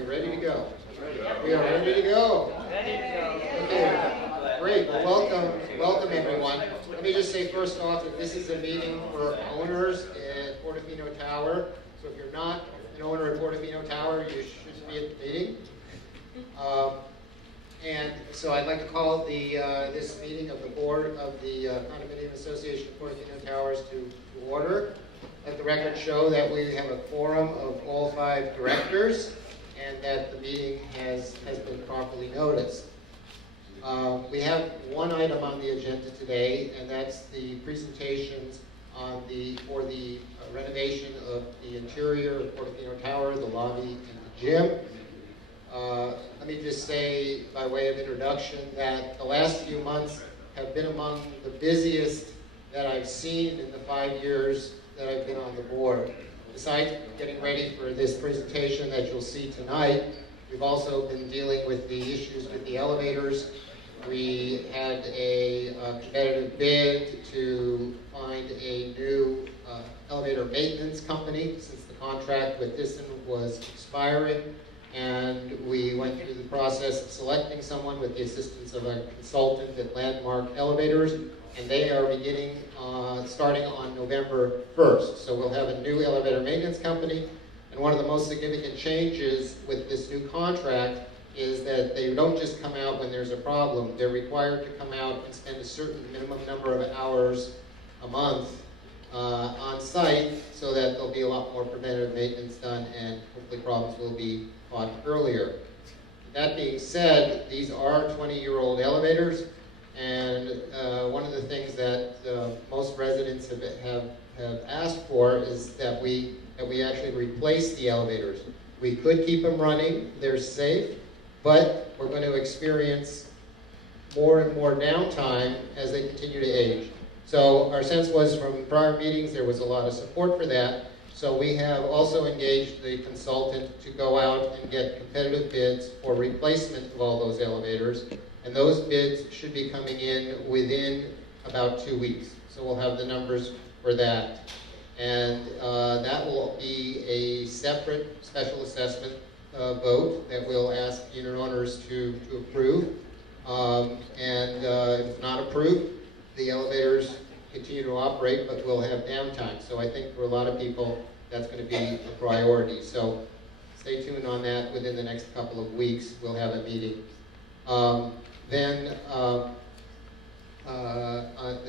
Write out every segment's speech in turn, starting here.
we ready to go? We are ready to go. Okay, great. Well, welcome everyone. Let me just say first off that this is a meeting for owners at Portofino Tower. So if you're not an owner at Portofino Tower, you should be at the meeting. And so I'd like to call this meeting of the board of the Condominium Association of Portofino Towers to order. Let the record show that we have a quorum of all 5 directors and that the meeting has been properly noticed. We have one item on the agenda today, and that's the presentations for the renovation of the interior of Portofino Tower, the lobby, and the gym. Let me just say, by way of introduction, that the last few months have been among the busiest that I've seen in the 5 years that I've been on the board. Besides getting ready for this presentation that you'll see tonight, we've also been dealing with the issues with the elevators. We had a competitive bid to find a new elevator maintenance company since the contract with Thyssen was expiring. And we went through the process of selecting someone with the assistance of a consultant at Landmark Elevators, and they are beginning, starting on November 1st. So we'll have a new elevator maintenance company, and one of the most significant changes with this new contract is that they don't just come out when there's a problem. They're required to come out and spend a certain minimum number of hours a month on site so that there'll be a lot more preventative maintenance done and hopefully problems will be caught earlier. That being said, these are 20-year-old elevators, and one of the things that most residents have asked for is that we actually replace the elevators. We could keep them running, they're safe, but we're going to experience more and more downtime as they continue to age. So our sense was from prior meetings there was a lot of support for that. So we have also engaged the consultant to go out and get competitive bids for replacement of all those elevators. And those bids should be coming in within about 2 weeks. So we'll have the numbers for that. And that will be a separate special assessment vote that we'll ask unit owners to approve. If not approved, the elevators continue to operate, but we'll have downtime. So I think for a lot of people, that's going to be a priority. So stay tuned on that. Within the next couple of weeks, we'll have a meeting. The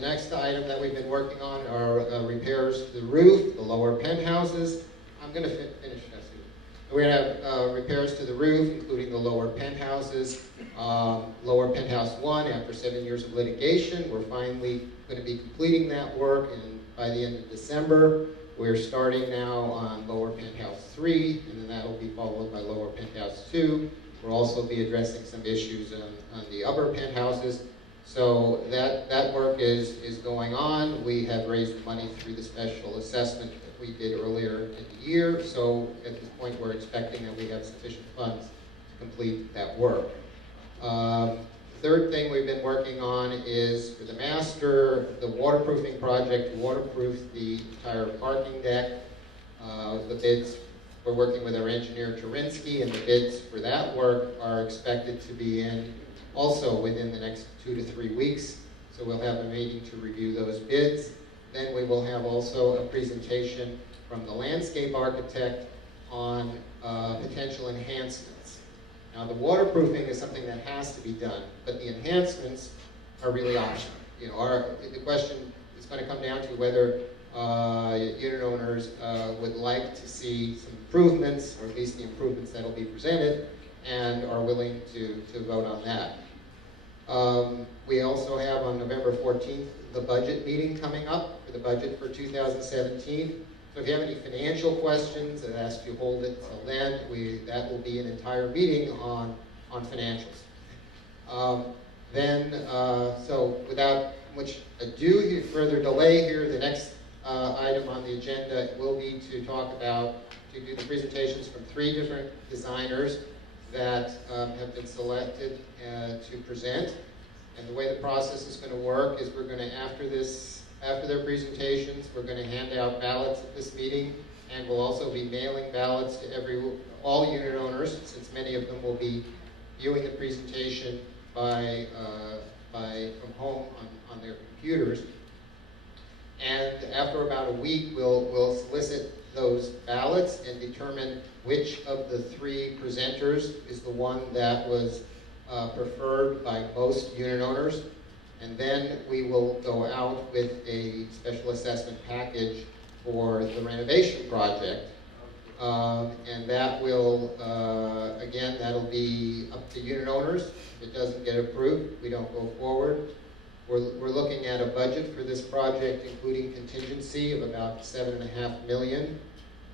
next item that we've been working on are repairs to the roof, the lower penthouses. I'm going to finish that soon. We're going to have repairs to the roof, including the lower penthouses. Lower penthouse 1, after 7 years of litigation, we're finally going to be completing that work, and by the end of December, we're starting now on lower penthouse 3, and then that will be followed by lower penthouse 2. We'll also be addressing some issues on the upper penthouses. So that work is going on. We have raised money through the special assessment that we did earlier in the year. So at this point, we're expecting that we have sufficient funds to complete that work. Third thing we've been working on is for the master, the waterproofing project to waterproof the entire parking deck. The bids, we're working with our engineer Turinsky, and the bids for that work are expected to be in also within the next 2 to 3 weeks. So we'll have a meeting to review those bids. Then we will have also a presentation from the landscape architect on potential enhancements. Now, the waterproofing is something that has to be done, but the enhancements are really optional. You know, the question is going to come down to whether unit owners would like to see some improvements, or at least the improvements that will be presented, and are willing to vote on that. We also have on November 14th the budget meeting coming up for the budget for 2017. So if you have any financial questions, I'd ask you hold it till then. That will be an entire meeting on financials. So without much ado, further delay here, the next item on the agenda will be to do the presentations from 3 different designers that have been selected to present. And the way the process is going to work is we're going to, after their presentations, we're going to hand out ballots at this meeting and we'll also be mailing ballots to all unit owners, since many of them will be viewing the presentation from home on their computers. And after about a week, we'll solicit those ballots and determine which of the 3 presenters is the one that was preferred by most unit owners. And then we will go out with a special assessment package for the renovation project. And that will, again, that'll be up to unit owners. If it doesn't get approved, we don't go forward. We're looking at a budget for this project, including contingency, of about $7.5 million,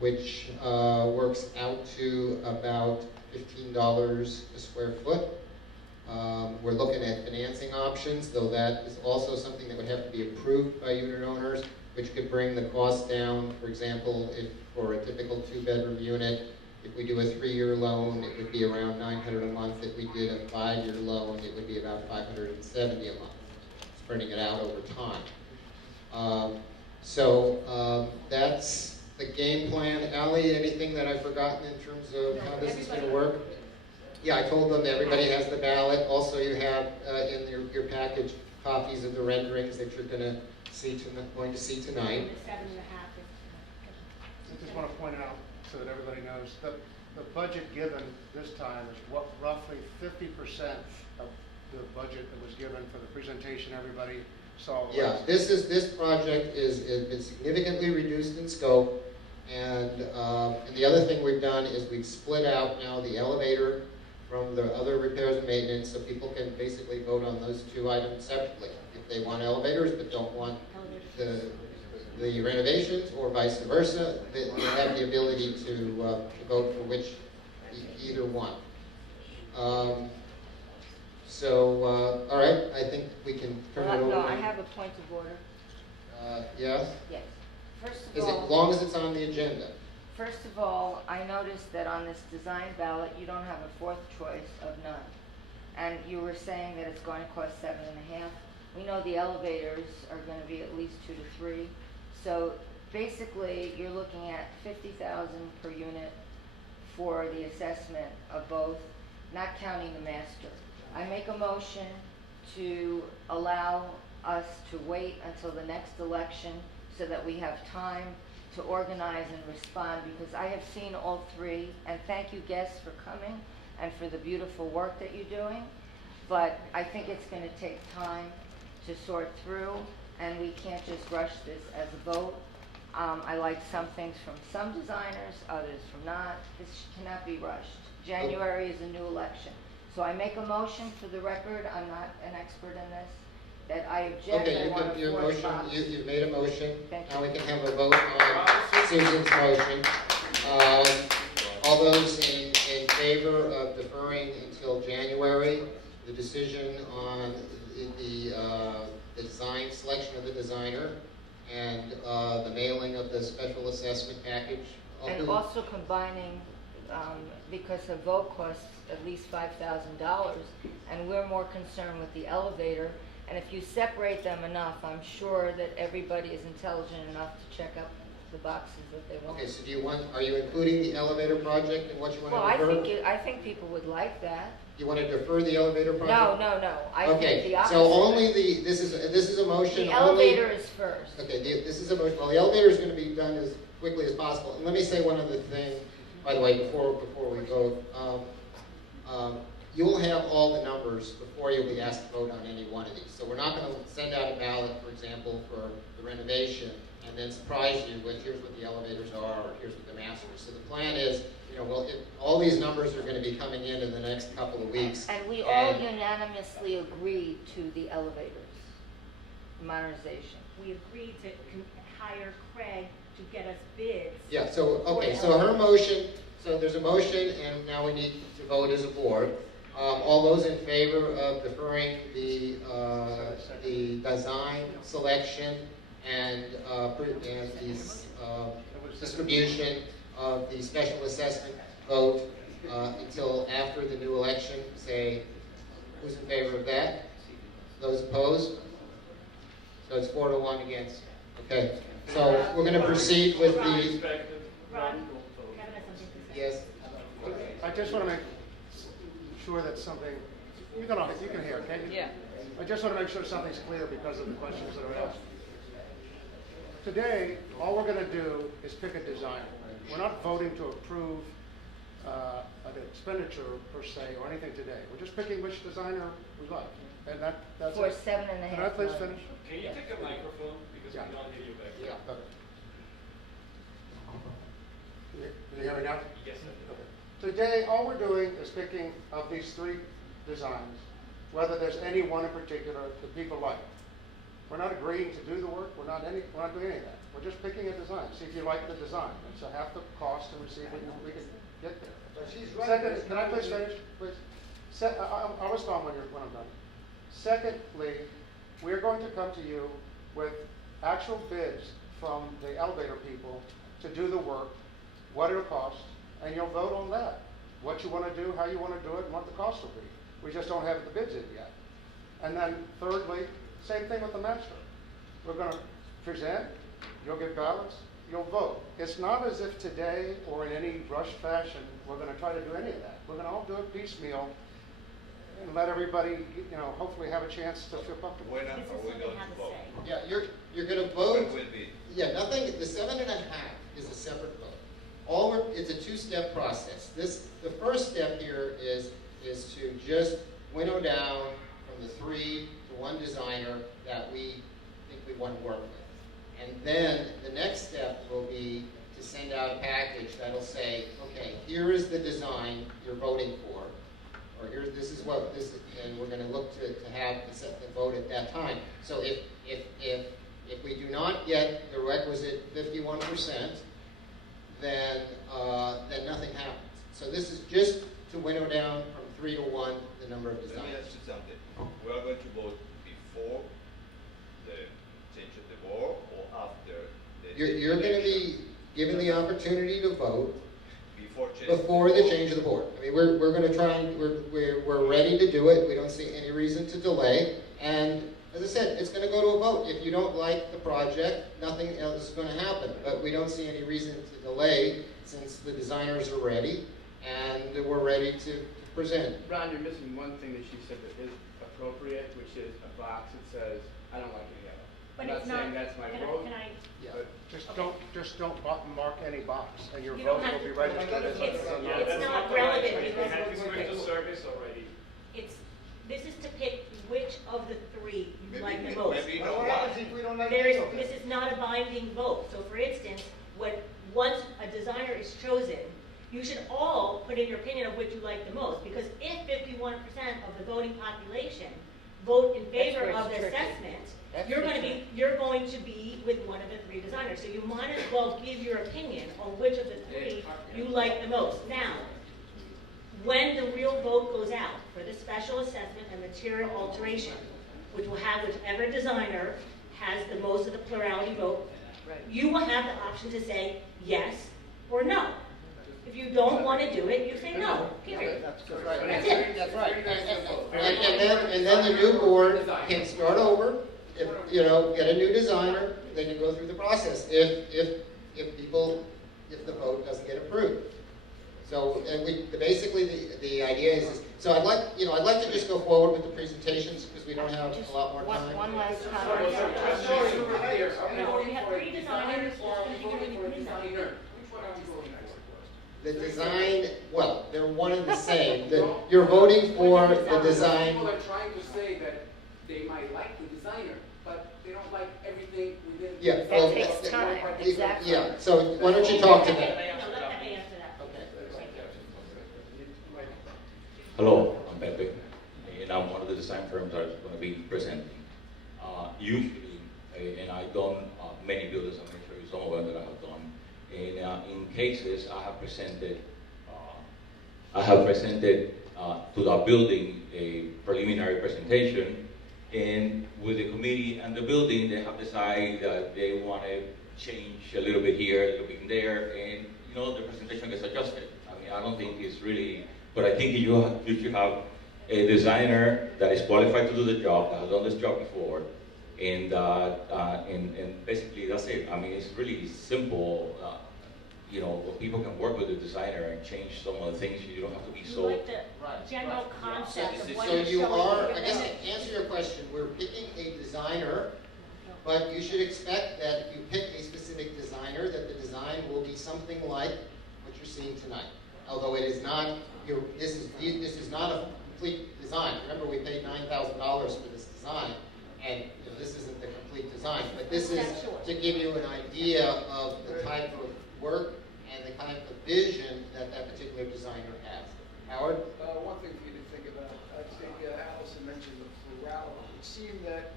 which works out to about $15 a square foot. We're looking at financing options, though that is also something that would have to be approved by unit owners, which could bring the cost down. For example, if for a typical 2-bedroom unit, if we do a 3-year loan, it would be around $900 a month. If we did a 5-year loan, it would be about $570 a month, spreading it out over time. That's the game plan. Ali, anything that I've forgotten in terms of how this is going to work? Yeah, I told them that everybody has the ballot. Also, you have in your package copies of the renderings that you're going to see tonight. I just want to point out so that everybody knows that the budget given this time is roughly 50% of the budget that was given for the presentation everybody saw. Yeah, this project is significantly reduced in scope, and the other thing we've done is we've split out now the elevator from the other repairs and maintenance, so people can basically vote on those 2 items separately. If they want elevators but don't want the renovations, or vice versa, they have the ability to vote for either one. All right, I think we can turn it over. No, I have a point of order. Yes? Yes. First of As all, long as it's on the agenda. First of all, I noticed that on this design ballot, you don't have a 4th choice of none. And you were saying that it's going to cost $7.5. We know the elevators are going to be at least 2 to 3. So basically, you're looking at $50,000 per unit for the assessment of both, not counting the master. I make a motion to allow us to wait until the next election so that we have time to organize and respond, because I have seen all 3, and thank you guests for coming and for the beautiful work that you're doing, but I think it's going to take time to sort through, and we can't just rush this as a vote. I like some things from some designers, others from not. This cannot be rushed. January is a new election. So I make a motion for the record, I'm not an expert in this, that I object. Okay, you've made a motion. Thank Now you. we can have a vote on Susan's motion. All those in favor of deferring until January, the decision on the design selection of the designer and the mailing of the special assessment package. And also combining, because a vote costs at least $5,000, and we're more concerned with the elevator. And if you separate them enough, I'm sure that everybody is intelligent enough to check up the boxes that they want. Okay, so are you including the elevator project in what you want to defer? Well, I think people would like that. You want to defer the elevator project? No. I think the opposite. So only this is a motion. The elevator is first. Okay, this is a motion. Well, the elevator is going to be done as quickly as possible. And let me say one other thing, by the way, before we vote. You will have all the numbers before you'll be asked to vote on any one of these. So we're not going to send out a ballot, for example, for the renovation, and then surprise you with here's what the elevators are, or here's what the masters. So the plan is, all these numbers are going to be coming in the next couple of weeks. And we all unanimously agreed to the elevators, modernization. We agreed to hire Craig to get us bids. Yeah, so her motion, so there's a motion, and now we need to vote as a board. All those in favor of deferring the design selection and the distribution of the special assessment vote until after the new election, say, who's in favor of that? Those opposed? So it's 4-1 against. Okay, so we're going to proceed with the. just want to make sure that something, you can hear, can't you? Yeah. I just want to make sure something's clear because of the questions that are asked. Today, all we're going to do is pick a design. We're not voting to approve an expenditure per se or anything today. We're just picking which designer we like. And that's For it. $7.5 million. Can I please finish? Can you take a microphone, because Yeah. we don't hear you back Yeah. there? Can you hear me now? Yes, sir. Today, all we're doing is picking of these three designs, whether there's any one in particular that people like. We're not agreeing to do the work, we're not doing any of that. We're just picking a design, see if you like the design. And so half the cost and we see if we can get there. But she's right. Second, can I please finish, please? I'll respond when I'm done. Secondly, we're going to come to you with actual bids from the elevator people to do the work, what it'll cost, and you'll vote on that. What you want to do, how you want to do it, and what the cost will be. We just don't have the bids in yet. And then thirdly, same thing with the master. We're going to present, you'll get ballots, you'll vote. It's not as if today or in any rushed fashion we're going to try to do any of that. We're going to all do it piecemeal and let everybody, hopefully have a chance to feel comfortable. When This is are we something going have to to vote? say. Yeah, you're gonna vote. When will be? Yeah, nothing, the 7.5 is a separate vote. It's a two-step process. The first step here is to just winnow down from the 3 to 1 designer that we think we want to work with. And then the next step will be to send out a package that'll say, okay, here is the design you're voting for, or this is, and we're going to look to have the vote at that time. So if we do not get the requisite 51%, then nothing happens. So this is just to winnow down from 3 to 1 the number of Let me designers. ask you something. We are going to vote before the change of the board or after the You're going to be given the opportunity to vote before the change of the board. I mean, we're going to try and we're ready to do it. We don't see any reason to delay. And as I said, it's going to go to a vote. If you don't like the project, nothing else is going to happen. But we don't see any reason to delay since the designers are ready and we're ready to present. Ron, you're missing one thing that she said that is appropriate, which is a box that says, I don't like any of it. But I'm it's not not, saying that's my can vote. I, Yeah. But just don't mark any box, and your You vote don't have will be to- registered as It's a not relevant We because had this we're with the working. service already. this is to pick which of the 3 you like the most. Maybe you know What why. happens if we don't like There is, any of this it? is not a binding vote. So for instance, once a designer is chosen, you should all put in your opinion of which you like the most. Because if 51% of the voting population vote in favor where it's of the tricky. assessment, That's you're the going to be with one of the 3 designers. So you might as well give your opinion on which of the 3 you like the most. Now, when the real vote goes out for the special assessment and material alteration, which will have whichever designer has the most of the plurality vote, Right. you will have the option to say yes or no. If you don't want to do it, you say no, period. That's right. That's it. That's right. And then the new board can start over, get a new designer, they can go through the process if the vote doesn't get approved. So, and basically the idea is, so I'd like to just go forward with the presentations because we don't have Just a lot more time. one last Sorry, comment. sorry, super clear. We have 3 designers, Or are we it's gonna voting be for a really designer? designer. Which one are we voting for? The design, well, they're one and the same. You're voting for the design. People are trying to say that they might like the designer, but they don't like everything within. Yeah, That well, takes time, exactly. Yeah, so why don't you talk to them? No, let them answer that. Okay. Hello, I'm Pepe, and I'm one of the design firms that are going to be presenting. Usually, and I've done many buildings, I'm going to show you some of them that I have done. And in cases, I have presented to the building a preliminary presentation, and with the committee and the building, they have decided that they want to change a little bit here, a little bit there, and the presentation gets adjusted. I mean, I don't think it's really, but I think you should have a designer that is qualified to do the job, that has done this job before, and basically that's it. I mean, it's really simple. you know, people can work with the designer and change some of the things. You don't have to be You so. like the general concept of what So you're you showing are, in your I guess image. to answer your question, we're picking a designer, but you should expect that if you pick a specific designer, that the design will be something like what you're seeing tonight. Although it is not, this is not a complete design. Remember, we paid $9,000 for this design, and this isn't the complete design. But this is to give you an idea of the type of work and the kind of vision that that particular designer has. Howard? One thing for you to think about, I think Allison mentioned the plurality. It seemed that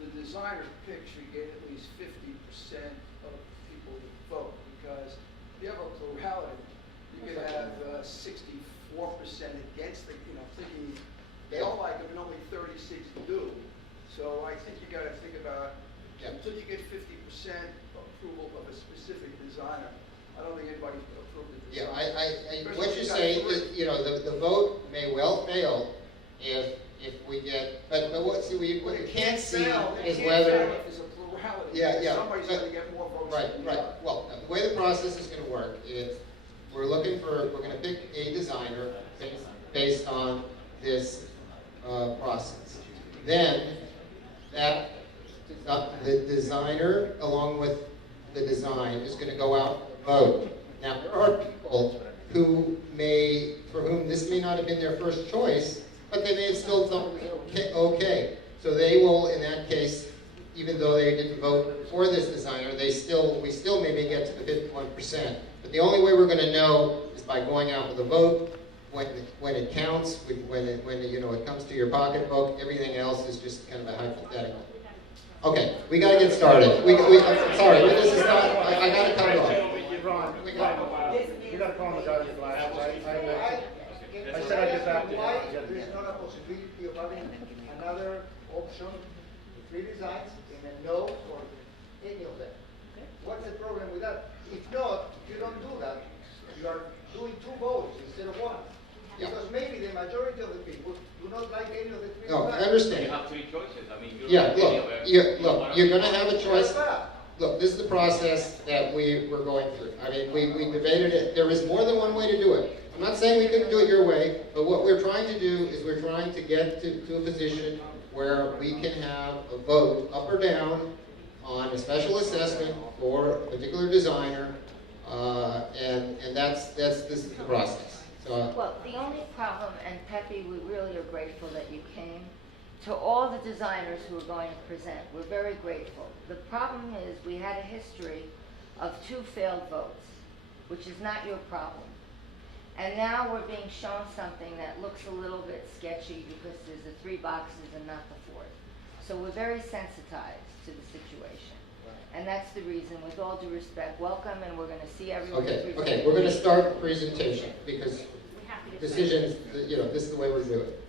the designer pick should get at least 50% of people to vote, because if you have a plurality, you could have 64% against the, thinking they don't like them and only 36 do. So I think you got to think about, until you get 50% approval of a specific designer, I don't think anybody's going to approve the design. What you're saying is, the vote may well fail if we get, but what you can't see is whether. There's a plurality. Yeah. Somebody's going to get more votes. Right. than the other. Well, the way the process is going to work is we're going to pick a designer based on this process. Then the designer, along with the design, is going to go out and vote. Now, there are people for whom this may not have been their first choice, but they may have still thought, okay. So they will, in that case, even though they didn't vote for this designer, we still maybe get to the 51%. But the only way we're going to know is by going out with a vote. When it counts, when it comes to your pocketbook, everything else is just kind of a hypothetical. Okay, we got to get started. I'm sorry, but this is not. I got to cut it off. Ron, you got to call him the guy with the glasses. I said I'd get back to you. Why there is not a possibility of having another option, 3 designs, and a no for any of them? What's the problem with that? If not, you don't do that. You are doing 2 votes instead of 1. Because maybe the majority of the people do not like any of the 3 No, designs. I understand. You have 3 choices. I mean, You're going to have a choice. Look, this is the process that we're going through. I mean, we debated it. There is more than one way to do it. I'm not saying we couldn't do it your way, but what we're trying to do is we're trying to get to a position where we can have a vote up or down on a special assessment for a particular designer, and this is the process. So, Well, the only problem, and Pepe, we really are grateful that you came. To all the designers who are going to present, we're very grateful. The problem is we had a history of 2 failed votes, which is not your problem. And now we're being shown something that looks a little bit sketchy because there's the 3 boxes and not the 4th. So we're very sensitized to the situation. And that's the reason, with all due respect, welcome, and we're going to see everyone. okay, we're going to start the presentation because We're happy to. decisions, this is the way we're doing it.